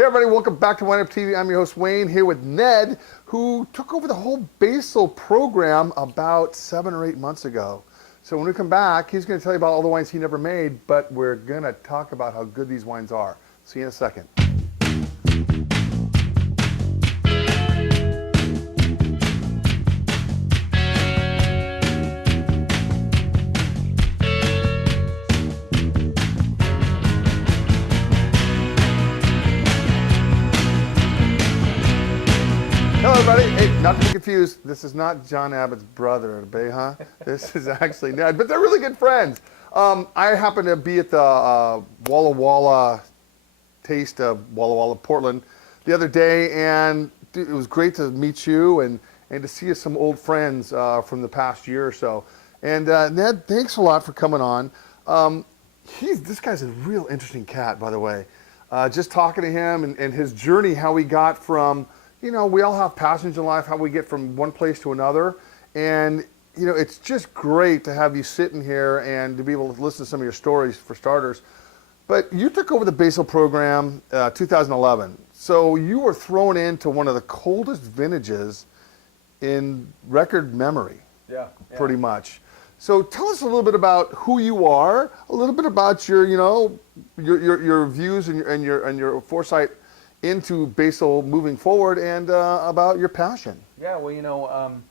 Hey everybody, welcome back to Wine Up TV. I'm your host Wayne, here with Ned, who took over the whole Basel program about 7 or 8 months ago. So when we come back, he's going to tell you about all the wines he never made, but we're going to talk about how good these wines are. See you in a second. Hello everybody. Hey, not to be confused, this is not John Abbott's brother at Beha. This is actually Ned, but they're really good friends. I happened to be at the Walla Walla Taste of Walla Walla, Portland the other day, and it was great to meet you and to see some old friends from the past year or so. And Ned, thanks a lot for coming on. This guy's a real interesting cat, by the way. Just talking to him and his journey, how he got from, you know, we all have passions in life, how we get from one place to another. And, you know, it's just great to have you sitting here and to be able to listen to some of your stories, for starters. But you took over the Basel program 2011. So you were thrown into one of the coldest vintages in record memory, pretty much. So tell us a little bit about who you are, a little bit about your, you know, your views and your foresight into Basel moving forward, and about your passion. Yeah, well, you know,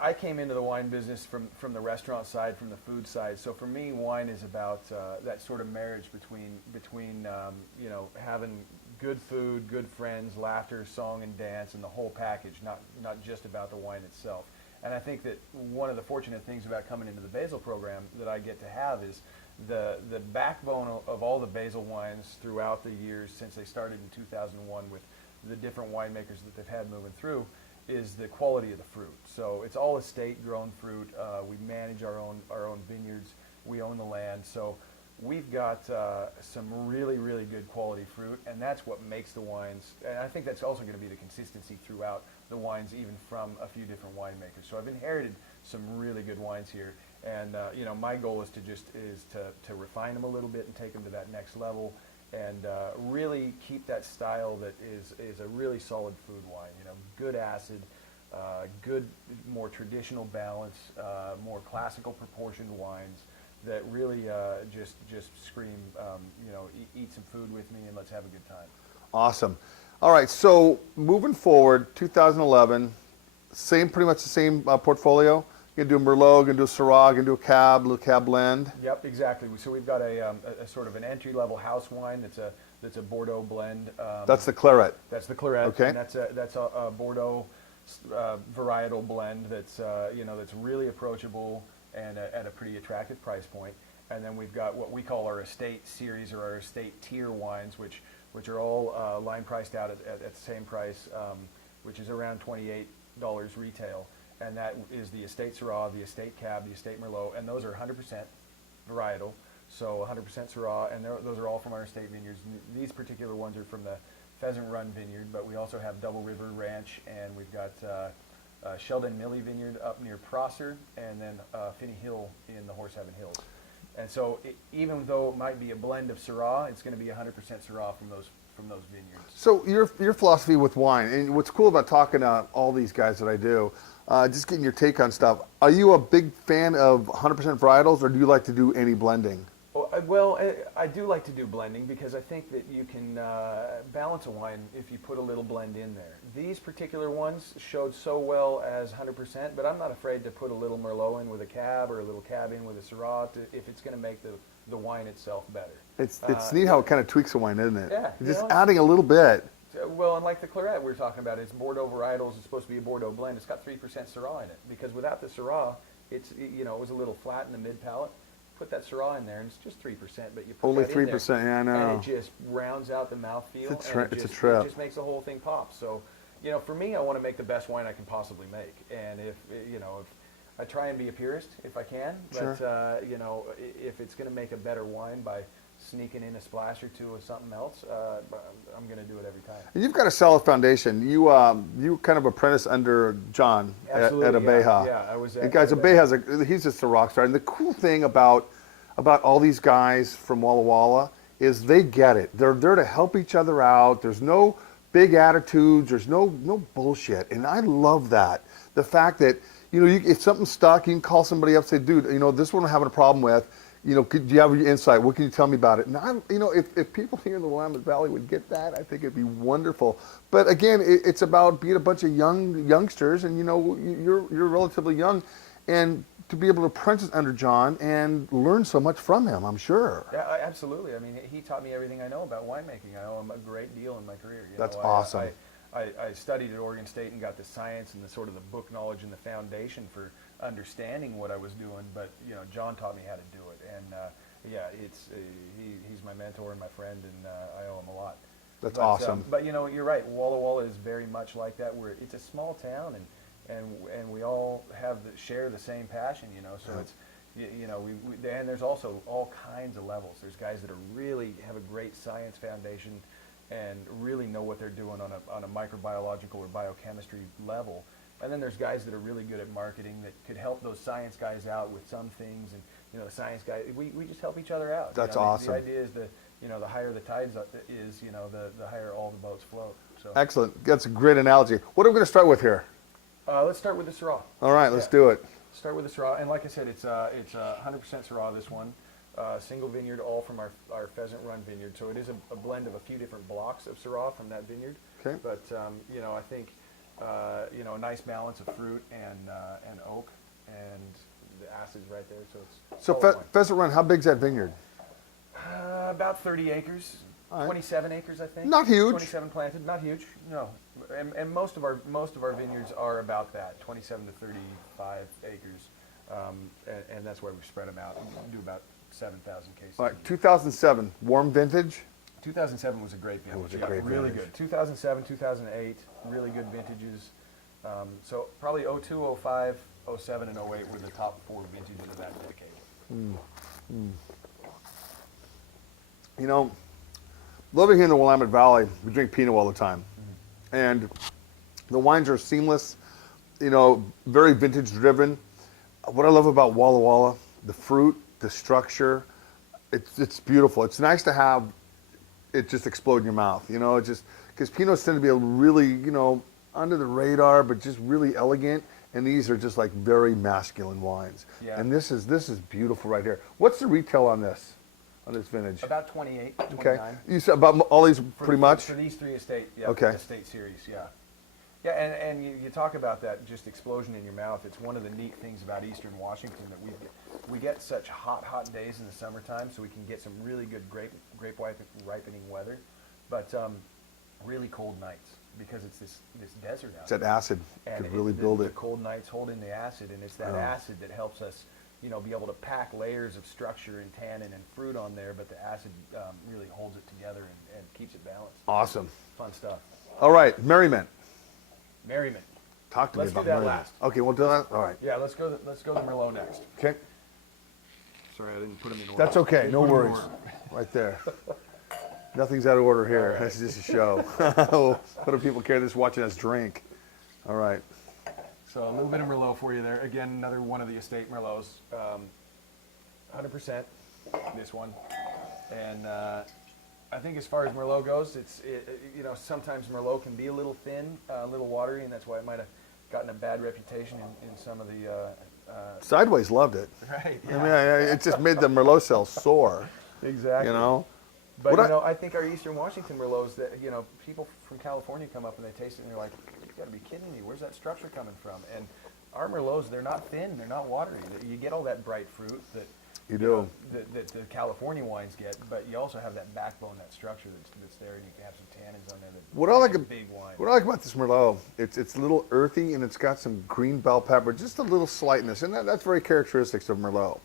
I came into the wine business from the restaurant side, from the food side. So for me, wine is about that sort of marriage between you know, having good food, good friends, laughter, song and dance, and the whole package, not just about the wine itself. And I think that one of the fortunate things about coming into the Basel program that I get to have is the backbone of all the Basel wines throughout the years since they started in 2001 with the different winemakers that they've had moving through is the quality of the fruit. So it's all estate grown fruit. We manage our own vineyards. We own the land. So we've got some really good quality fruit, and that's what makes the wines. And I think that's also going to be the consistency throughout the wines, even from a few different winemakers. So I've inherited some really good wines here. And you know, my goal is to refine them a little bit and take them to that next level, and really keep that style that is a really solid food wine. You know, good acid, good, more traditional balance, more classical proportioned wines that really just scream, you know, eat some food with me and let's have a good time. Awesome. All right, so moving forward, 2011, pretty much the same portfolio. You're going to do a Merlot, going to do a Syrah, going to do a Cab, a little Cab blend. Yep, exactly. So we've got a sort of an entry-level house wine that's a Bordeaux blend. That's the Claret. That's the Claret. Okay. And that's a Bordeaux varietal blend that's you know, that's really approachable and at a pretty attractive price point. And then we've got what we call our estate series or our estate tier wines, which are all line priced out at the same price, which is around $28 retail. And that is the Estate Syrah, the Estate Cab, the Estate Merlot, and those are 100% varietal, so 100% Syrah, and those are all from our estate vineyards. These particular ones are from the Pheasant Run Vineyard, but we also have Double River Ranch, and we've got Sheldon Milley Vineyard up near Prosser, and then Finney Hill in the Horsehaven Hills. And so even though it might be a blend of Syrah, it's going to be 100% Syrah from those vineyards. So your philosophy with wine, and what's cool about talking to all these guys that I do, just getting your take on stuff. Are you a big fan of 100% varietals, or do you like to do any blending? Well, I do like to do blending because I think that you can balance a wine if you put a little blend in there. These particular ones showed so well as 100%, but I'm not afraid to put a little Merlot in with a Cab or a little Cab in with a Syrah if it's going to make the wine itself better. It's neat how it kind of tweaks a wine, isn't it? Yeah. Just adding a little bit. Well, and like the Claret we were talking about, it's Bordeaux varietals. It's supposed to be a Bordeaux blend. It's got 3% Syrah in it because without the Syrah, it was a little flat in the mid palate. Put that Syrah in there, and it's just 3%. But you put only that in 3%. there, Yeah, I know. and it just rounds out the mouthfeel. It's a trip. It just makes the whole thing pop. So, you know, for me, I want to make the best wine I can possibly make, and if I try and be a purist if I can, but Sure. you know, if it's going to make a better wine by sneaking in a splash or two of something else, I'm going to do it every time. You've got a solid foundation. You kind of apprentice under John at Abeja. Yeah, I was. And guys, Abeja's he's just a rock star. And the cool thing about all these guys from Walla Walla is they get it. They're there to help each other out. There's no big attitudes. There's no bullshit, and I love that. The fact that if something's stuck, you can call somebody up, say, dude, this one I'm having a problem with. Do you have your insight? What can you tell me about it? And if people here in the Willamette Valley would get that, I think it'd be wonderful. But again, it's about being a bunch of youngsters, and you're relatively young, and to be able to apprentice under John and learn so much from him, I'm sure. Yeah, absolutely. I mean, he taught me everything I know about winemaking. I owe him a great deal in my career. That's awesome. I studied at Oregon State and got the science and the sort of the book knowledge and the foundation for understanding what I was doing. But John taught me how to do it, and he's my mentor and my friend, and I owe him a lot. That's awesome. But you're right. Walla Walla is very much like that. It's a small town, and we all share the same passion. So it's and there's also all kinds of levels. There's guys that really have a great science foundation and really know what they're doing on a microbiological or biochemistry level. And then there's guys that are really good at marketing that could help those science guys out with some things. And the science guy, we just help each other out. That's awesome. The idea is the higher the tides is, the higher all the boats float. So excellent. That's a great analogy. What are we going to start with here? Let's start with the Syrah. All right, let's do it. Start with the Syrah, and like I said, it's 100% Syrah. This one, single vineyard, all from our Pheasant Run vineyard. So it is a blend of a few different blocks of Syrah from that vineyard. Okay. But I think a nice balance of fruit and oak, and the acid's right there. So it's Pheasant Run. How big's that vineyard? About 30 acres. All right. 27 acres, I think. Not huge. 27 planted, not huge. No, and most of our vineyards are about that, 27 to 35 acres, and that's why we spread them out. We do about 7,000 cases. All right, 2007, warm vintage. 2007 was a great vintage. It was a great really vintage. good. 2007, 2008, really good vintages. So probably 02, 05, 07, and 08 were the top 4 vintages of that decade. Living here in the Willamette Valley, we drink Pinot all the time. And the wines are seamless, very vintage driven. What I love about Walla Walla, the fruit, the structure, it's beautiful. It's nice to have it just explode in your mouth, because Pinots tend to be a really, under the radar, but just really elegant. And these are just like very masculine wines. Yeah. And this is beautiful right here. What's the retail on this vintage? About 28, 29. Okay. You said about all these pretty much? For these 3 estate, Okay. estate series, yeah. Yeah, and you talk about that just explosion in your mouth. It's one of the neat things about Eastern Washington that we get such hot days in the summertime, so we can get some really good grape ripening weather, but really cold nights because it's this desert out It's that acid and could really build the it. cold nights hold in the acid, and it's that acid that helps us be able to pack layers of structure and tannin and fruit on there, but the acid really holds it together and keeps it balanced. Awesome. Fun stuff. All right, Merriment. Merriment. Talk to me Let's about do that Merriment. last. Okay, we'll do that. All right. Yeah, let's go the Merlot next. Okay. Sorry, I didn't put them in order. That's okay. No Put 'em in worries. order. Right there. Nothing's out of order here. All right. This is just a show. What do people care? Just watching us drink. All right. So a little bit of Merlot for you there. Again, another one of the estate Merlots. 100%, this one. And I think as far as Merlot goes, sometimes Merlot can be a little thin, a little watery, and that's why it might have gotten a bad reputation in some of the... Sideways loved it. Right, I mean, it just made the Merlot sales soar. exactly. But What I think our Eastern Washington Merlots that people from California come up and they taste it and they're like, "You got to be kidding me! Where's that structure coming from?" And our Merlots, they're not thin, they're not watery. You get all that bright fruit that You do. that the California wines get, but you also have that backbone, that structure that's there, and you can have some tannins on there. What I like a big wine. What I like about this Merlot, it's a little earthy and it's got some green bell pepper, just a little slightness, and that's very characteristic of Merlot,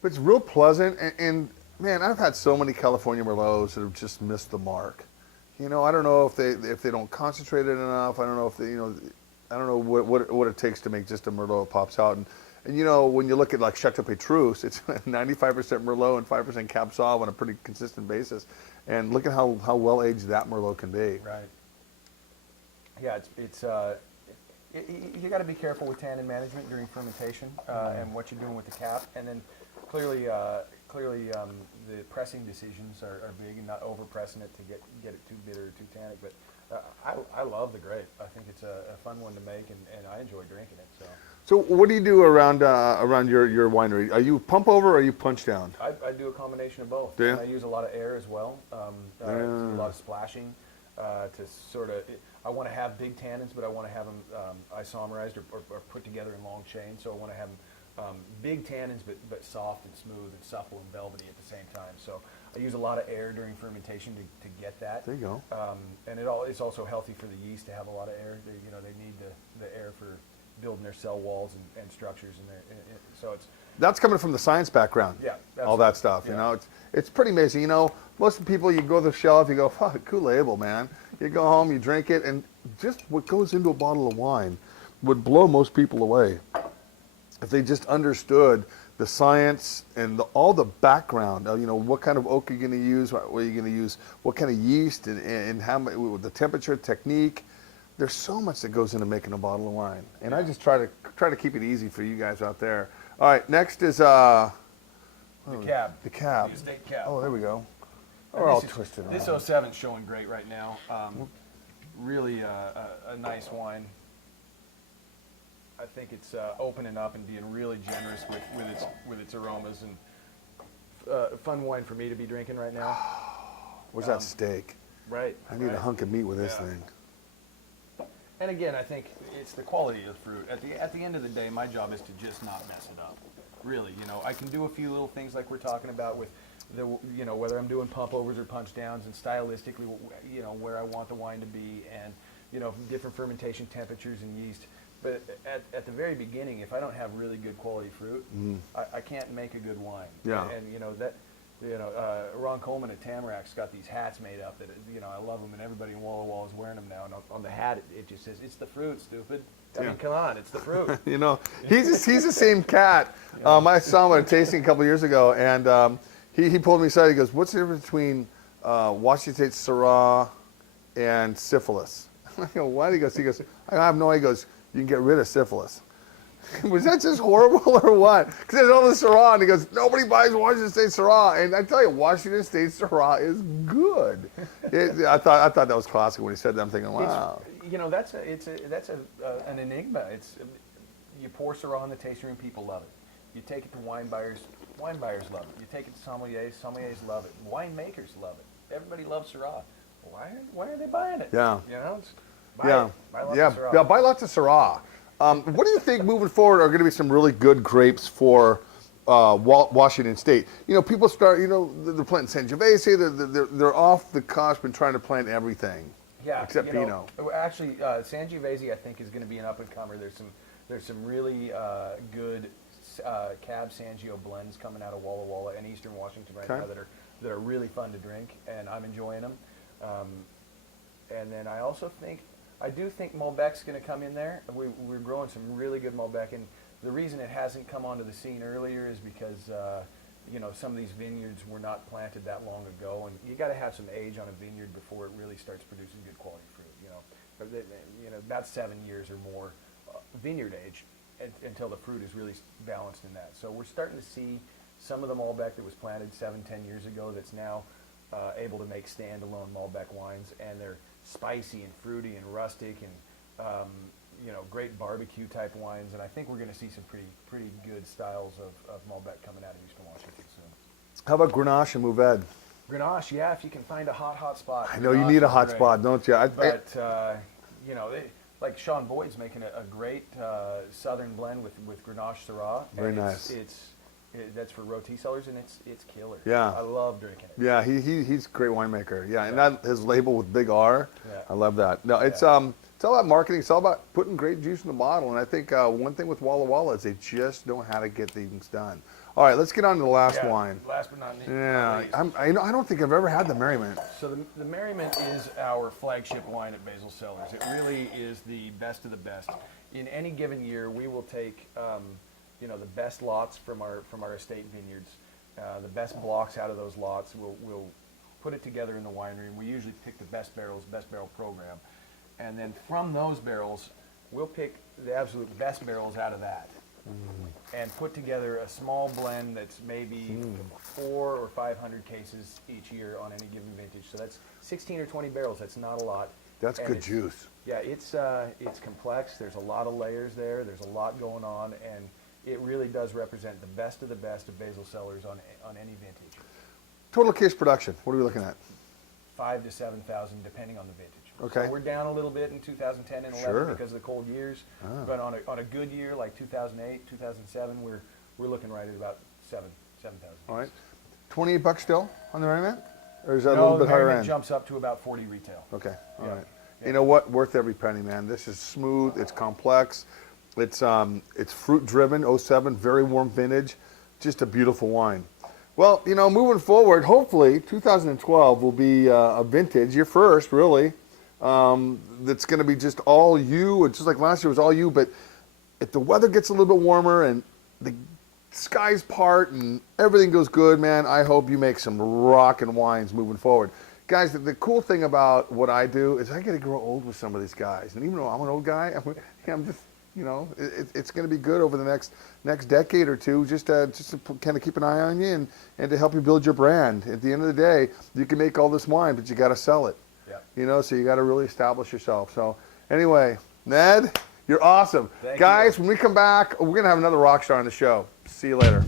But it's real pleasant, and man, I've had so many California Merlots that have just missed the mark. I don't know if they don't concentrate it enough. I don't know if they, I don't know what it takes to make just a Merlot that pops out. And when you look at like Chateau Petrus, it's 95% Merlot and 5% Cab Sauv on a pretty consistent basis. And look at how well aged that Merlot can be. Right. Yeah, you got to be careful with tannin management during fermentation and what you're doing with the cap. And then clearly, clearly the pressing decisions are big, and not over pressing it to get it too bitter or too tannic. But I love the grape. I think it's a fun one to make, and I enjoy drinking it. So what do you do around your winery? Are you pump over or are you punch down? I do a combination of both. Do you? And I use a lot of air as well. Do a lot of splashing to sort of. I want to have big tannins, but I want to have them isomerized or put together in long chains. So I want to have them big tannins, but soft and smooth and supple and velvety at the same time. So I use a lot of air during fermentation to get that. There you go. And it's also healthy for the yeast to have a lot of air. They need the air for building their cell walls and structures, so that's coming from the science background. Yeah, all that stuff. Yeah. You know, it's pretty amazing. You know, most people, you go to the shelf, you go, fuck, cool label, man. You go home, you drink it, and just what goes into a bottle of wine would blow most people away if they just understood the science and all the background. You know, what kind of oak are you going to use? What are you going to use? What kind of yeast and how much, the temperature, technique. There's so much that goes into making a bottle of wine, and I just try to keep it easy for you guys out there. All right, next is the cab. The cab. The estate cab. Oh, there we go. And We're all this is- twisted around. This 07 is showing great right now. Really a nice wine. I think it's opening up and being really generous with its aromas, and fun wine for me to be drinking right now. Where's that steak? Right. I need a hunk of meat with this Yeah. thing. And again, I think it's the quality of the fruit. At the end of the day, my job is to just not mess it up. Really, I can do a few little things like we're talking about with whether I'm doing pump overs or punch downs, and stylistically, where I want the wine to be, and different fermentation temperatures and yeast. But at the very beginning, if I don't have really good quality fruit, I can't make a good wine. Yeah. Ron Coleman at Tamarac's got these hats made up that I love them, and everybody in Walla Walla is wearing them now. And on the hat, it just says, "It's the fruit, stupid." I mean, come on, it's the fruit. He's the same cat. I saw him at a tasting a couple years ago, and he pulled me aside. He goes, "What's the difference between Washington State Syrah and syphilis?" I go, "What?" He goes, "I have no idea." He goes, "You can get rid of syphilis." Was that just horrible or what? Because there's all the Syrah, and he goes, "Nobody buys Washington State Syrah." And I tell you, Washington State Syrah is good. I thought that was classic when he said that. I'm thinking, wow. That's an enigma. You pour Syrah in the tasting room, people love it. You take it to wine buyers love it. You take it to sommeliers love it. Winemakers love it. Everybody loves Syrah. Why are they buying it? Yeah. Buy lots of Syrah. Yeah, buy lots of Syrah. What do you think moving forward are going to be some really good grapes for Washington State? People start, they're planting Sangiovese, they're off the cusp and trying to plant everything. Yeah, except Pinot. Actually, Sangiovese I think is going to be an up and comer. There's some really good Cab Sangio blends coming out of Walla Walla and Eastern Washington right now that are really fun to drink, and I'm enjoying them. And then I do think Malbec's going to come in there. We're growing some really good Malbec, and the reason it hasn't come onto the scene earlier is because some of these vineyards were not planted that long ago, and you got to have some age on a vineyard before it really starts producing good quality fruit. About 7 years or more vineyard age until the fruit is really balanced in that. So we're starting to see some of the Malbec that was planted 7-10 years ago that's now able to make standalone Malbec wines, and they're spicy and fruity and rustic and great barbecue type wines. And I think we're going to see some pretty good styles of Malbec coming out of Eastern Washington soon. How about Grenache and Mourvedre? Grenache, yeah, if you can find a hot spot. I know you need a hot spot, don't you? Like Sean Boyd's making a great southern blend with Grenache Syrah. Very nice. That's for Roti Cellars, and it's killer. Yeah. I love drinking it. Yeah, he's a great winemaker. Yeah, and that his label with big R, Yeah. I love that. No, it's all about marketing. It's all about putting great juice in the bottle. And I think one thing with Walla Walla is they just know how to get things done. All right, let's get on to the last wine. Last but not least. Yeah, I don't think I've ever had the Merriment. So the Merriment is our flagship wine at Basel Cellars. It really is the best of the best. In any given year, we will take the best lots from our estate vineyards, the best blocks out of those lots. We'll put it together in the winery, and we usually pick the best barrel program. And then from those barrels, we'll pick the absolute best barrels out of that. and put together a small blend that's maybe 400 or 500 cases each year on any given vintage. So that's 16 or 20 barrels. That's not a lot. That's And good juice. Yeah, it's complex. There's a lot of layers there. There's a lot going on, and it really does represent the best of Basel Cellars on any vintage. Total case production, what are we looking at? 5,000 to 7,000, depending on the vintage. Okay. So we're down a little bit in 2010 and 11 Sure. because of the cold years, but on a good year like 2008, 2007, we're looking right at about 7,000. All right. $28 still on the Merriment? Or is that a No, little the bit higher Merriment end? jumps up to about 40 retail. Okay, all Yeah. right. Yeah. You know what? Worth every penny, man. This is smooth. It's complex. It's fruit driven. '07, very warm vintage. Just a beautiful wine. Well, you know, moving forward, hopefully 2012 will be a vintage, your first, really. That's going to be just all you. It's just like last year was all you. But if the weather gets a little bit warmer and the skies part and everything goes good, man, I hope you make some rockin' wines moving forward. Guys, the cool thing about what I do is I get to grow old with some of these guys. And even though I'm an old guy, I'm just, you know, it's going to be good over the next decade or two just to kind of keep an eye on you and to help you build your brand. At the end of the day, you can make all this wine, but you got to sell it. Yep. You know, so you got to really establish yourself. So anyway, Ned, you're awesome. Thank Guys, you. when we come back, we're going to have another rock star on the show. See you later.